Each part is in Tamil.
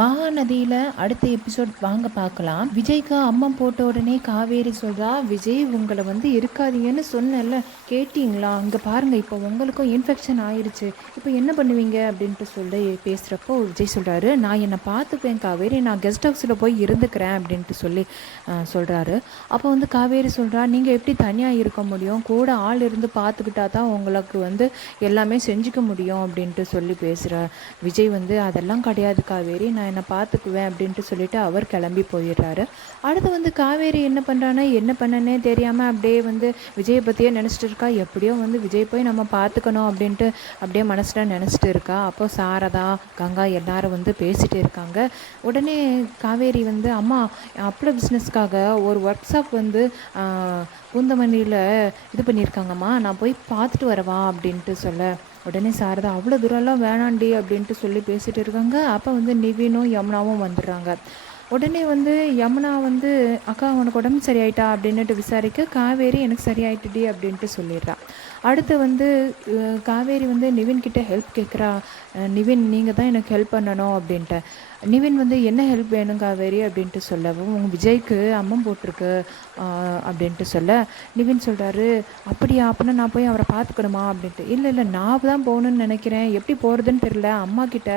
மகாநதியில அடுத்த எபிசோட் வாங்க பார்க்கலாம். விஜய்க்கு அம்மம் போட்ட உடனே காவேரி சொல்றா, விஜய் உங்களை வந்து இருக்காதீங்கன்னு சொன்னேன்ல, கேட்டீங்களா? இங்க பாருங்க, இப்போ உங்களுக்கும் இன்ஃபெக்ஷன் ஆயிடுச்சு, இப்போ என்ன பண்ணுவீங்க அப்படின்ட்டு சொல்லி பேசுகிறப்போ விஜய் சொல்றாரு, நான் என்னை பார்த்துப்பேன் காவேரி, நான் கெஸ்ட் ஹவுஸில் போய் இருந்துக்கிறேன் அப்படின்ட்டு சொல்லி சொல்கிறாரு. அப்போ வந்து காவேரி சொல்கிறா, நீங்கள் எப்படி தனியாக இருக்க முடியும்? கூட ஆள் இருந்து பார்த்துக்கிட்டா தான் உங்களுக்கு வந்து எல்லாமே செஞ்சுக்க முடியும் அப்படின்ட்டு சொல்லி பேசுகிற விஜய் வந்து, அதெல்லாம் கிடையாது காவேரி, நான் என்னை பார்த்துக்குவேன் அப்படின்ட்டு சொல்லிட்டு அவர் கிளம்பி போயிடுறாரு. அடுத்து வந்து காவேரி என்ன பண்ணுறான்னா, என்ன பண்ணனே தெரியாமல் அப்படியே வந்து விஜயை பற்றியே நினச்சிட்டு இருக்கா. எப்படியோ வந்து விஜய் போய் நம்ம பார்த்துக்கணும் அப்படின்ட்டு அப்படியே மனசில் நினச்சிட்டு இருக்கா. அப்போ சாரதா, கங்கா எல்லாரும் வந்து பேசிகிட்டு இருக்காங்க. உடனே காவேரி வந்து, அம்மா அப்பள பிஸ்னஸ்க்காக ஒரு ஒர்க் ஷாப் வந்து பூந்தமல்லியில் இது பண்ணியிருக்காங்கம்மா, நான் போய் பார்த்துட்டு வரவா அப்படின்ட்டு சொல்ல, உடனே சாரதா, அவ்வளோ தூரம்லாம் வேணாண்டி அப்படின்ட்டு சொல்லி பேசிகிட்டு இருக்காங்க. அப்போ வந்து நிவினும் யமுனாவும் வந்துடுறாங்க. உடனே வந்து யமுனா வந்து, அக்கா உனக்கு உடம்பு சரியாயிட்டா அப்படின்னுட்டு விசாரிக்க, காவேரி எனக்கு சரியாயிட்டுடி அப்படின்ட்டு சொல்லிடுறா. அடுத்து வந்து காவேரி வந்து நிவின் கிட்டே ஹெல்ப் கேட்குறா. நிவின், நீங்கள் தான் எனக்கு ஹெல்ப் பண்ணணும் அப்படின்ட்டு. நிவின் வந்து, என்ன ஹெல்ப் வேணும் காவேரி அப்படின்ட்டு சொல்லவும், உங்கள் விஜய்க்கு அம்மம் போட்டிருக்கு அப்படின்ட்டு சொல்ல, நிவின் சொல்கிறாரு, அப்படியா, அப்படின்னா நான் போய் அவரை பார்த்துக்கணுமா அப்படின்ட்டு. இல்லை இல்லை, நான் தான் போகணுன்னு நினைக்கிறேன், எப்படி போகிறதுன்னு தெரியல, அம்மா கிட்ட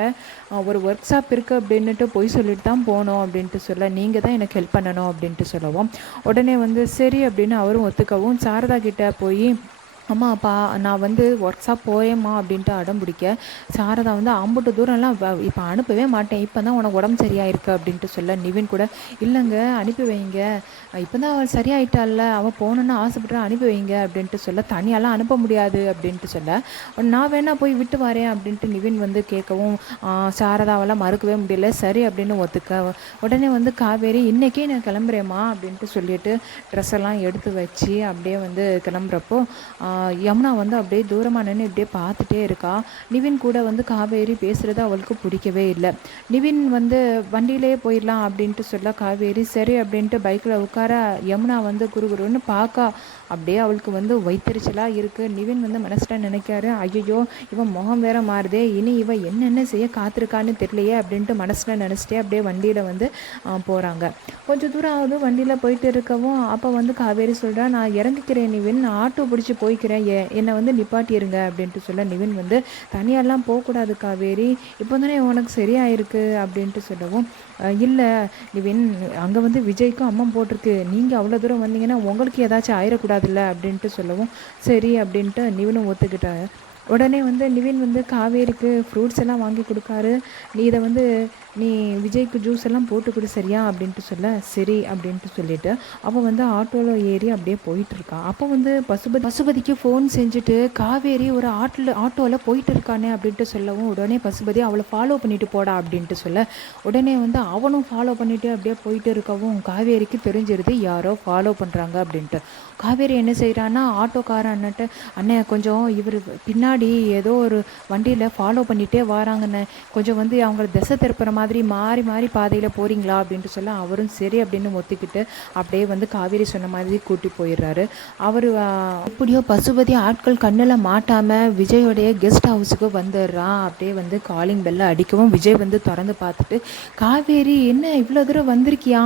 ஒரு ஒர்க் ஷாப் இருக்குது அப்படின்ட்டு போய் சொல்லிட்டு தான் போகணும் அப்படின்ட்டு சொல்ல, நீங்கள் தான் எனக்கு ஹெல்ப் பண்ணணும் அப்படின்ட்டு சொல்லவும், உடனே வந்து சரி அப்படின்னு அவரும் ஒத்துக்கவும், சாரதா கிட்ட போய், அம்மா அப்பா நான் வந்து ஒர்க் ஷாப் போயேம்மா அப்படின்ட்டு அடம் பிடிக்க, சாரதா வந்து அம்புட்டு தூரம்லாம் இப்போ அனுப்பவே மாட்டேன், இப்போ தான் உனக்கு உடம்பு சரியாயிருக்கு அப்படின்ட்டு சொல்ல, நிவின் கூட இல்லைங்க அனுப்பி வைங்க, இப்போ தான் அவள் சரியாயிட்டால, அவள் போகணுன்னு ஆசைப்பட்றா, அனுப்பி வைங்க அப்படின்ட்டு சொல்ல, தனியாலாம் அனுப்ப முடியாது அப்படின்ட்டு சொல்ல, நான் வேணா போய் விட்டு வரேன் அப்படின்ட்டு நிவின் வந்து கேட்கவும், சாரதாவெல்லாம் மறுக்கவே முடியல, சரி அப்படின்னு ஒத்துக்க. உடனே வந்து காவேரி, இன்றைக்கே நான் கிளம்புறேம்மா அப்படின்ட்டு சொல்லிட்டு ட்ரெஸ் எல்லாம் எடுத்து வச்சு அப்படியே வந்து கிளம்புறப்போ யமுனா வந்து அப்படியே தூரமாக நின்று இப்படியே பார்த்துட்டே இருக்கா. நிவின் கூட வந்து காவேரி பேசுகிறது அவளுக்கு பிடிக்கவே இல்லை. நிவின் வந்து வண்டியிலே போயிடலாம் அப்படின்ட்டு சொல்ல, காவேரி சரி அப்படின்ட்டு பைக்கில் உட்கார, யமுனா வந்து குறுகுறுன்னு பார்க்கா. அப்படியே அவளுக்கு வந்து வைத்தறிச்சலாக இருக்குது. நிவின் வந்து மனசில் நினைக்காரு, ஐயோ இவன் முகம் வேற மாறுதே, இனி இவன் என்னென்ன செய்ய காத்திருக்கான்னு தெரியலையே அப்படின்ட்டு மனசில் நினச்சிட்டே அப்படியே வண்டியில் வந்து போகிறாங்க. கொஞ்சம் தூரம் ஆகுது, வண்டியில் போயிட்டு இருக்கவும் அப்போ வந்து காவேரி சொல்கிறா, நான் இறங்கிக்கிறேன் நிவின், நான் ஆட்டோ பிடிச்சி போய்க்கிறேன், என்னை வந்து நிப்பாட்டிருங்க அப்படின்ட்டு சொல்ல, நிவின் வந்து தனியாலாம் போகக்கூடாது காவேரி, இப்போ தானே உனக்கு சரியாயிருக்கு அப்படின்ட்டு சொல்லவும், இல்லை நிவின், அங்கே வந்து விஜய்க்கும் அம்மம் போட்டிருக்கு, நீங்கள் அவ்வளோ தூரம் வந்தீங்கன்னா உங்களுக்கு ஏதாச்சும் ஆயிடக்கூடாதுல்ல அப்படின்ட்டு சொல்லவும், சரி அப்படின்ட்டு நிவினும் ஒத்துக்கிட்டாரு. உடனே வந்து நிவின் வந்து காவேரிக்கு ஃப்ரூட்ஸ் எல்லாம் வாங்கி கொடுக்காரு. இதை வந்து நீ விஜய்க்கு ஜூஸ் எல்லாம் போட்டு கொடு சரியா அப்படின்ட்டு சொல்ல, சரி அப்படின்ட்டு சொல்லிட்டு அவள் வந்து ஆட்டோவில் ஏறி அப்படியே போயிட்டுருக்கா. அப்போ வந்து பசுபதிக்கு ஃபோன் செஞ்சுட்டு, காவேரி ஒரு ஆட்டோவில் போயிட்டு இருக்கானே அப்படின்ட்டு சொல்லவும், உடனே பசுபதி அவளை ஃபாலோ பண்ணிட்டு போடா அப்படின்ட்டு சொல்ல, உடனே வந்து அவனும் ஃபாலோ பண்ணிட்டு அப்படியே போயிட்டு இருக்கவும் காவேரிக்கு தெரிஞ்சிருது யாரோ ஃபாலோ பண்ணுறாங்க அப்படின்ட்டு. காவேரி என்ன செய்கிறான்னா, ஆட்டோக்காரன் அண்ணன்ட்டு, அண்ணன் கொஞ்சம் இவர் பின்னாடி ஏதோ ஒரு வண்டியில் ஃபாலோ பண்ணிகிட்டே வராங்கண்ணே, கொஞ்சம் வந்து அவங்கள திசை திருப்புற மாதிரி மாறி மாறி பாதையில் போகிறீங்களா அப்படின்ட்டு சொல்ல, அவரும் சரி அப்படின்னு ஒத்துக்கிட்டு அப்படியே வந்து காவேரி சொன்ன மாதிரி கூட்டி போயிடுறாரு. அவர் எப்படியோ பசுபதி ஆட்கள் கண்ணில் மாட்டாமல் விஜயோடைய கெஸ்ட் ஹவுஸுக்கு வந்துடுறான். அப்படியே வந்து காலிங் பெல்லை அடிக்கவும் விஜய் வந்து திறந்து பார்த்துட்டு, காவேரி என்ன இவ்வளோ தூரம் வந்திருக்கியா,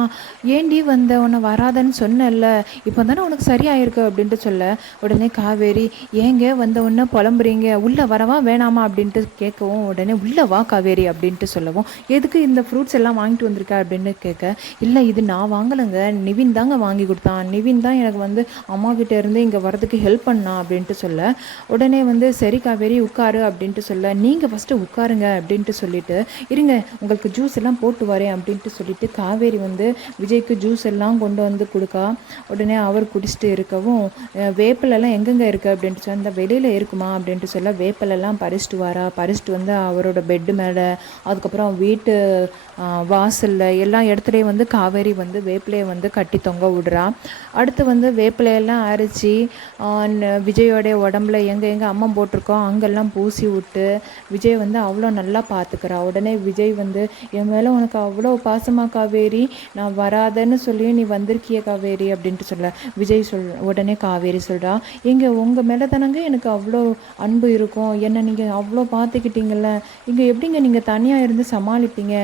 ஏண்டி வந்த, உன்னை வராதன்னு சொன்னல, இப்போ தானே உனக்கு சரியாயிருக்கு அப்படின்ட்டு சொல்ல, உடனே காவேரி, ஏங்க வந்த உடனே புலம்புறீங்க, உள்ளே வரவா வேணாமா அப்படின்ட்டு கேட்கவும், உடனே உள்ளே வா காவேரி அப்படின்ட்டு சொல்லவும், எதுக்கு இந்த ஃப்ரூட்ஸ் எல்லாம் வாங்கிட்டு வந்திருக்க அப்படின்னு கேட்க, இல்லை இது நான் வாங்கலைங்க, நிவின் தாங்க வாங்கி கொடுத்தான், நிவின் தான் எனக்கு வந்து அம்மா கிட்டே இருந்து இங்கே வரதுக்கு ஹெல்ப் பண்ணா அப்படின்ட்டு சொல்ல, உடனே வந்து சரி காவேரி உட்காரு அப்படின்ட்டு சொல்ல, நீங்கள் ஃபஸ்ட்டு உட்காருங்க அப்படின்ட்டு சொல்லிட்டு, இருங்க உங்களுக்கு ஜூஸ் எல்லாம் போட்டு வரேன் அப்படின்ட்டு சொல்லிட்டு காவேரி வந்து விஜய்க்கு ஜூஸ் எல்லாம் கொண்டு வந்து கொடுக்கா. உடனே அவர் குடிச்சிட்டு இருக்கவும், வேப்பிலெல்லாம் எங்கெங்கே இருக்குது அப்படின்ட்டு சொல்ல, அந்த வெளியில் இருக்குமா அப்படின்ட்டு சொல்ல, வேப்பிலெல்லாம் பறிச்சிட்டு வரா. பறிச்சிட்டு வந்து அவரோட பெட்டு மேலே, அதுக்கப்புறம் வீட்டு வாசலில் எல்லா இடத்துலையும் வந்து காவேரி வந்து வேப்பிலையை வந்து கட்டி தொங்க விடுறா. அடுத்து வந்து வேப்பிலையெல்லாம் அரைச்சி விஜயோடைய உடம்புல எங்கே அம்மம் போட்டிருக்கோம் அங்கெல்லாம் பூசி விட்டு விஜய் வந்து அவ்வளோ நல்லா பார்த்துக்கிறா. உடனே விஜய் வந்து, என் மேலே உனக்கு அவ்வளோ பாசமா காவேரி, நான் வராதன்னு சொல்லி நீ வந்திருக்கிய காவேரி அப்படின்ட்டு சொல்ல, விஜய் உடனே காவேரி சொல்கிறா, இங்கே உங்கள் மேலே தானங்க எனக்கு அவ்வளோ அன்பு இருக்கும், என்னை நீங்கள் அவ்வளோ பார்த்துக்கிட்டீங்கள்ல, இங்கே எப்படிங்க நீங்கள் தனியாக இருந்து சமாளிப்பீங்க,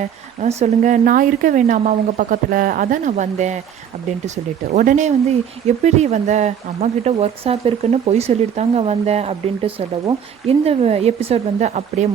சொல்லுங்கள், நான் இருக்க வேணாமா உங்கள் பக்கத்தில், அதான் நான் வந்தேன் அப்படின்ட்டு சொல்லிட்டு உடனே வந்து எப்படி வந்த, அம்மா கிட்ட ஒர்க் ஷாப் இருக்குன்னு பொய் சொல்லிட்டு தாங்க வந்தேன் அப்படின்ட்டு சொல்லவும் இந்த எபிசோட் வந்து அப்படியே